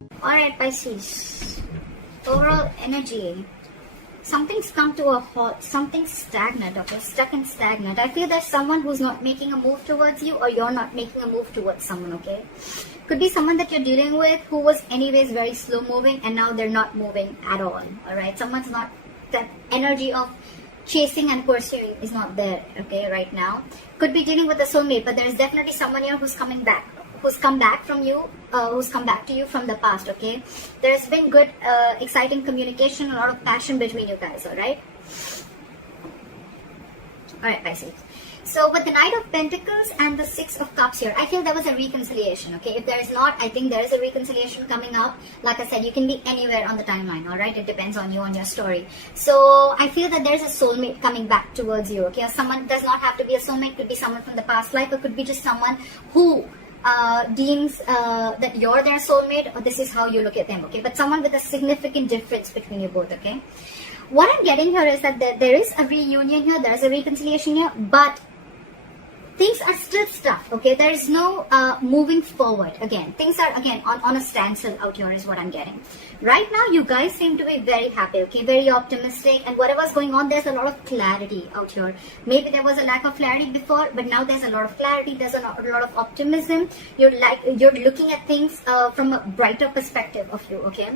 Alright, Pisces. Overall energy. Something's come to a halt. Something's stagnant, okay? Stuck and stagnant. I feel there's someone who's not making a move towards you, or you're not making a move towards someone, okay? Could be someone that you're dealing with who was anyways very slow moving and now they're not moving at all, alright? Someone's not, that energy of chasing and pursuing is not there, okay, right now. Could be dealing with a soulmate, but there's definitely someone here who's coming back. Who's come back from you, who's come back to you from the past, okay? There's been good, exciting communication, a lot of passion between you guys, alright? Alright, Pisces. So, with the Knight of Pentacles and the Six of Cups here, I feel there was a reconciliation, okay? If there is not, I think there is a reconciliation coming up. Like I said, you can be anywhere on the timeline, alright? It depends on you, on your story. So, I feel that there's a soulmate coming back towards you, okay? Or someone does not have to be a soulmate, could be someone from the past life, or could be just someone who deems that you're their soulmate, or this is how you look at them, okay? But someone with a significant difference between you both, okay? What I'm getting here is that there is a reunion here, there's a reconciliation here, but things are still stuck, okay? There is no moving forward. Again, things are again on a standstill out here is what I'm getting. Right now, you guys seem to be very happy, okay? Very optimistic, and whatever's going on, there's a lot of clarity out here. Maybe there was a lack of clarity before, but now there's a lot of clarity. There's a lot of optimism. You're looking at things from a brighter perspective of you, okay?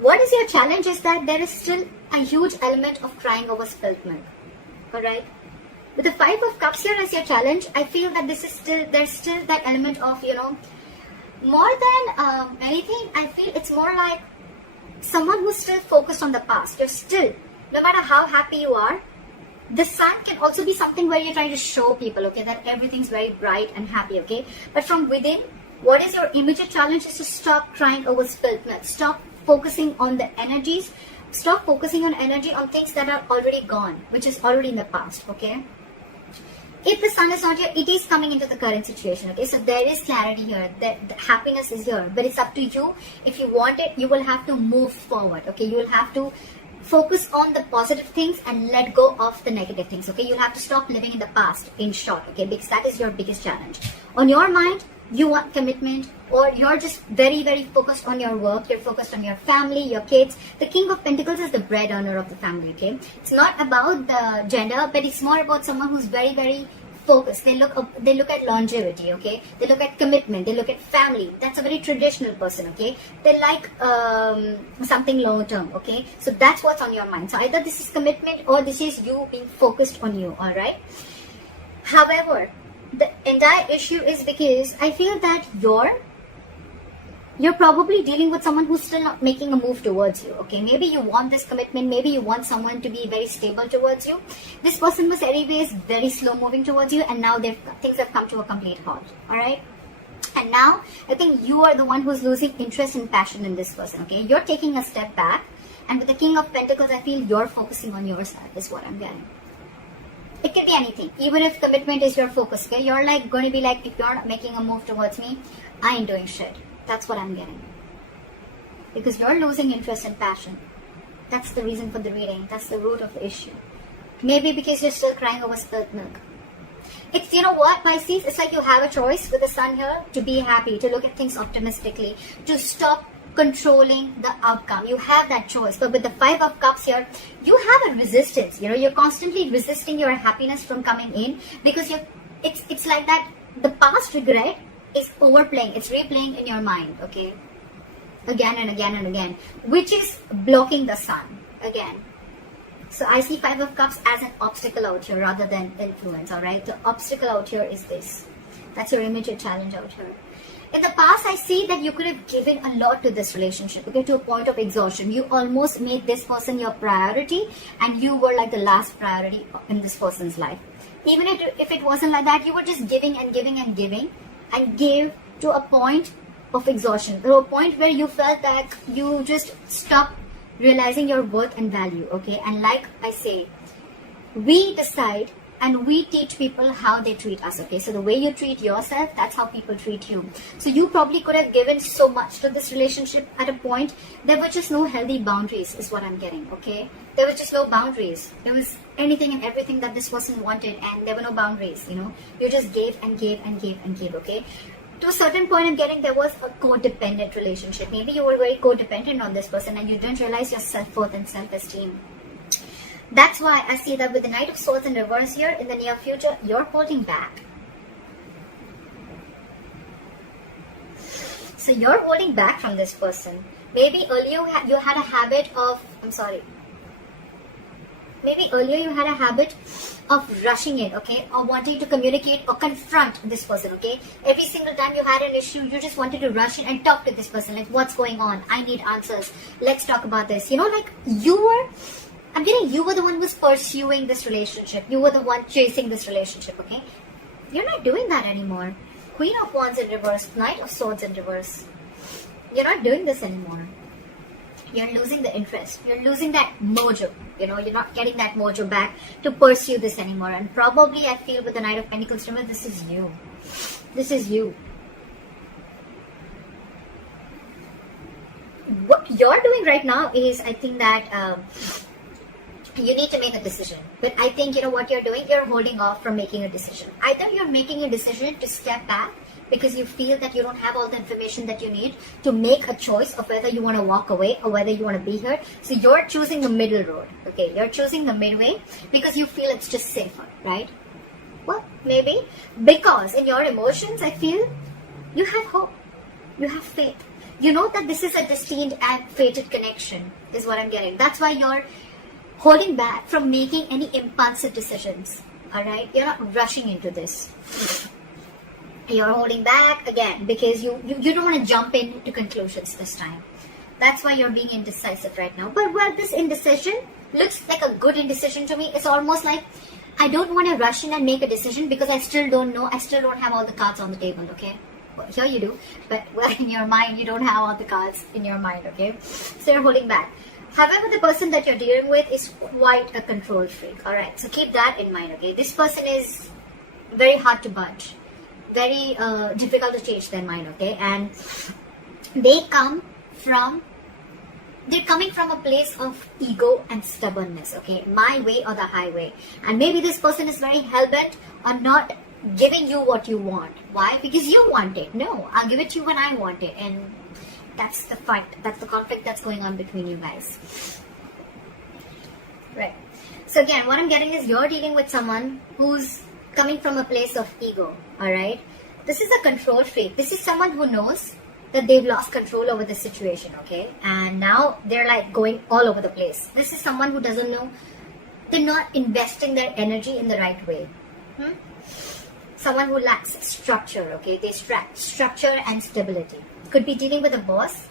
What is your challenge is that there is still a huge element of crying over spilt milk, all right? With the Five of Cups here as your challenge, I feel that there's still that element of, you know, more than anything, I feel it's more like someone who's still focused on the past. You're still, no matter how happy you are, the sun can also be something where you're trying to show people, okay, that everything's very bright and happy, okay? But from within, what is your immediate challenge is to stop crying over spilt milk. Stop focusing on the energies. Stop focusing on energy on things that are already gone, which is already in the past, okay? If the sun is not here, it is coming into the current situation, okay? So there is clarity here, the happiness is here, but it's up to you. If you want it, you will have to move forward, okay? You will have to focus on the positive things and let go of the negative things, okay? You'll have to stop living in the past, in short, okay? Because that is your biggest challenge. On your mind, you want commitment, or you're just very, very focused on your work, you're focused on your family, your kids. The King of Pentacles is the bread earner of the family, okay? It's not about the gender, but it's more about someone who's very, very focused. They look at longevity, okay? They look at commitment, they look at family. That's a very traditional person, okay? They like something long term, okay? So that's what's on your mind. So either this is commitment or this is you being focused on you, all right? However, the entire issue is because I feel that you're probably dealing with someone who's still not making a move towards you, okay? Maybe you want this commitment, maybe you want someone to be very stable towards you. This person was anyways very slow moving towards you, and now things have come to a complete halt, all right? And now, I think you are the one who's losing interest and passion in this person, okay? You're taking a step back, and with the King of Pentacles, I feel you're focusing on yourself, is what I'm getting. It could be anything, even if commitment is your focus, okay? You're like going to be like, if you're not making a move towards me, I ain't doing shit. That's what I'm getting. Because you're losing interest and passion. That's the reason for the reading. That's the root of the issue. Maybe because you're still crying over spilt milk. It's, you know what, Pisces? It's like you have a choice with the sun here to be happy, to look at things optimistically, to stop controlling the outcome. You have that choice. But with the Five of Cups here, you have a resistance. You know, you're constantly resisting your happiness from coming in because it's like that the past regret is overplaying. It's replaying in your mind, okay? Again and again and again, which is blocking the sun again. So I see Five of Cups as an obstacle out here rather than influence, all right? The obstacle out here is this. That's your immediate challenge out here. In the past, I see that you could have given a lot to this relationship, okay, to a point of exhaustion. You almost made this person your priority, and you were like the last priority in this person's life. Even if it wasn't like that, you were just giving and giving and giving, and gave to a point of exhaustion, to a point where you felt that you just stopped realizing your worth and value, okay? And like I say, we decide and we teach people how they treat us, okay? So the way you treat yourself, that's how people treat you. So you probably could have given so much to this relationship at a point. There were just no healthy boundaries is what I'm getting, okay? There was just no boundaries. There was anything and everything that this person wanted, and there were no boundaries, you know? You just gave and gave and gave and gave, okay? To a certain point, I'm getting there was a codependent relationship. Maybe you were very codependent on this person and you didn't realize your self-worth and self-esteem. That's why I see that with the Knight of Swords in reverse here, in the near future, you're holding back. So you're holding back from this person. Maybe earlier you had a habit of, maybe earlier you had a habit of rushing in, okay, or wanting to communicate or confront this person, okay. Every single time you had an issue, you just wanted to rush in and talk to this person, like, what's going on? I need answers. Let's talk about this. You know, like you were the one who was pursuing this relationship. You were the one chasing this relationship, okay. You're not doing that anymore. Queen of Wands in reverse, Knight of Swords in reverse. You're not doing this anymore. You're losing the interest. You're losing that mojo. You know, you're not getting that mojo back to pursue this anymore. And probably I feel with the Knight of Pentacles, remember, this is you. This is you. What you're doing right now is, I think that you need to make a decision. But I think, you know what you're doing? You're holding off from making a decision. Either you're making a decision to step back because you feel that you don't have all the information that you need to make a choice of whether you want to walk away or whether you want to be here. So you're choosing the middle road, okay? You're choosing the midway because you feel it's just safer, right? Well, maybe because in your emotions, I feel you have hope, you have faith. You know that this is a destined and fated connection is what I'm getting. That's why you're holding back from making any impulsive decisions, all right? You're not rushing into this. You're holding back again because you don't want to jump into conclusions this time. That's why you're being indecisive right now. But well, this indecision looks like a good indecision to me. It's almost like I don't want to rush in and make a decision because I still don't know. I still don't have all the cards on the table, okay? Well, here you do, but well, in your mind, you don't have all the cards in your mind, okay? So you're holding back. However, the person that you're dealing with is quite a control freak, all right? So keep that in mind, okay? This person is very hard to budge. Very difficult to change their mind, okay? And they're coming from a place of ego and stubbornness, okay? My way or the highway. And maybe this person is very hell-bent on not giving you what you want. Why? Because you want it. No, I'll give it to you when I want it. And that's the fight. That's the conflict that's going on between you guys. Right. So again, what I'm getting is you're dealing with someone who's coming from a place of ego, alright? This is a control freak. This is someone who knows that they've lost control over the situation, okay? And now they're like going all over the place. This is someone who doesn't know, they're not investing their energy in the right way. Someone who lacks structure, okay? They lack structure and stability. Could be dealing with a boss.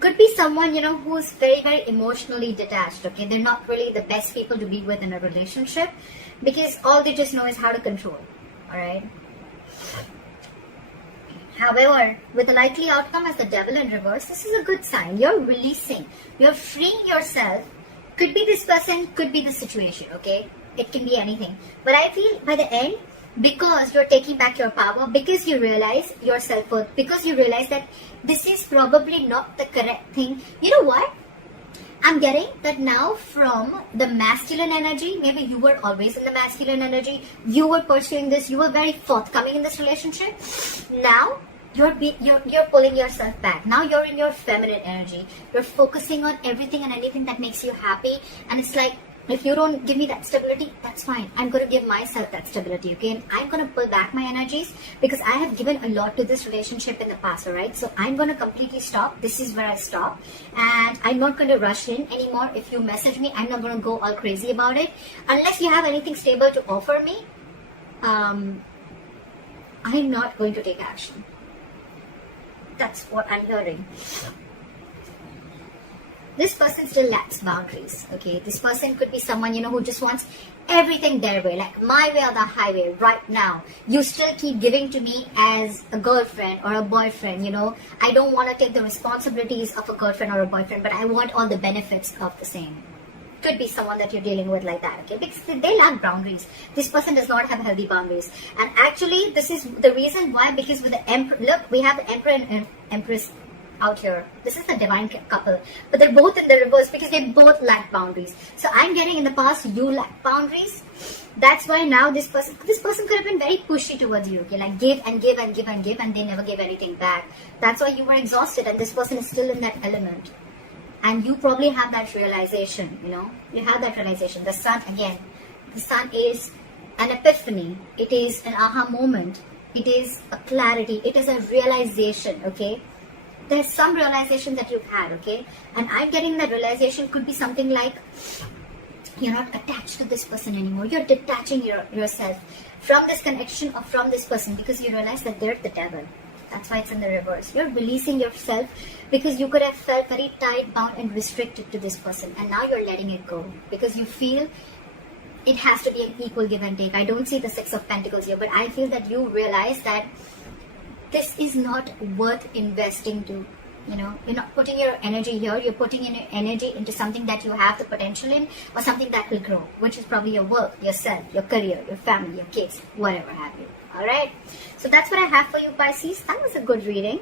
Could be someone, you know, who's very, very emotionally detached, okay? They're not really the best people to be with in a relationship because all they just know is how to control, alright? However, with the likely outcome as the Devil in reverse, this is a good sign. You're releasing. You're freeing yourself. Could be this person, could be the situation, okay? It can be anything. But I feel by the end, because you're taking back your power, because you realize your self-worth, because you realize that this is probably not the correct thing. You know what? I'm getting that now from the masculine energy. Maybe you were always in the masculine energy. You were pursuing this. You were very forthcoming in this relationship. Now you're pulling yourself back. Now you're in your feminine energy. You're focusing on everything and anything that makes you happy. And it's like, if you don't give me that stability, that's fine. I'm going to give myself that stability, okay? And I'm going to pull back my energies because I have given a lot to this relationship in the past, alright? So I'm going to completely stop. This is where I stop. And I'm not going to rush in anymore. If you message me, I'm not going to go all crazy about it. Unless you have anything stable to offer me, I'm not going to take action. That's what I'm hearing. This person still lacks boundaries, okay? This person could be someone, you know, who just wants everything their way, like my way or the highway right now. You still keep giving to me as a girlfriend or a boyfriend, you know. I don't want to take the responsibilities of a girlfriend or a boyfriend, but I want all the benefits of the same. Could be someone that you're dealing with like that, okay? Because they lack boundaries. This person does not have healthy boundaries. And actually, this is the reason why, because with the Emperor, look, we have the Emperor and Empress out here. This is the divine couple, but they're both in the reverse because they both lack boundaries. So I'm getting in the past you lack boundaries. That's why now this person could have been very pushy towards you, okay, like give and give and give and give, and they never gave anything back. That's why you were exhausted, and this person is still in that element. And you probably have that realization, you know, you have that realization. The sun, again, the sun is an epiphany. It is an aha moment. It is a clarity. It is a realization, okay? There's some realization that you've had, okay? And I'm getting that realization could be something like you're not attached to this person anymore. You're detaching yourself from this connection or from this person because you realize that they're the devil. That's why it's in the reverse. You're releasing yourself because you could have felt very tied, bound and restricted to this person. And now you're letting it go because you feel it has to be an equal give and take. I don't see the Six of Pentacles here, but I feel that you realize that this is not worth investing to. You know, you're not putting your energy here, you're putting in your energy into something that you have the potential in, or something that will grow, which is probably your work, yourself, your career, your family, your kids, whatever have you. Alright, so that's what I have for you, Pisces. That was a good reading.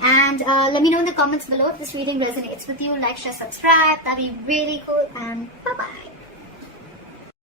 And let me know in the comments below if this reading resonates with you. Like, share, subscribe. That'd be really cool. And bye-bye.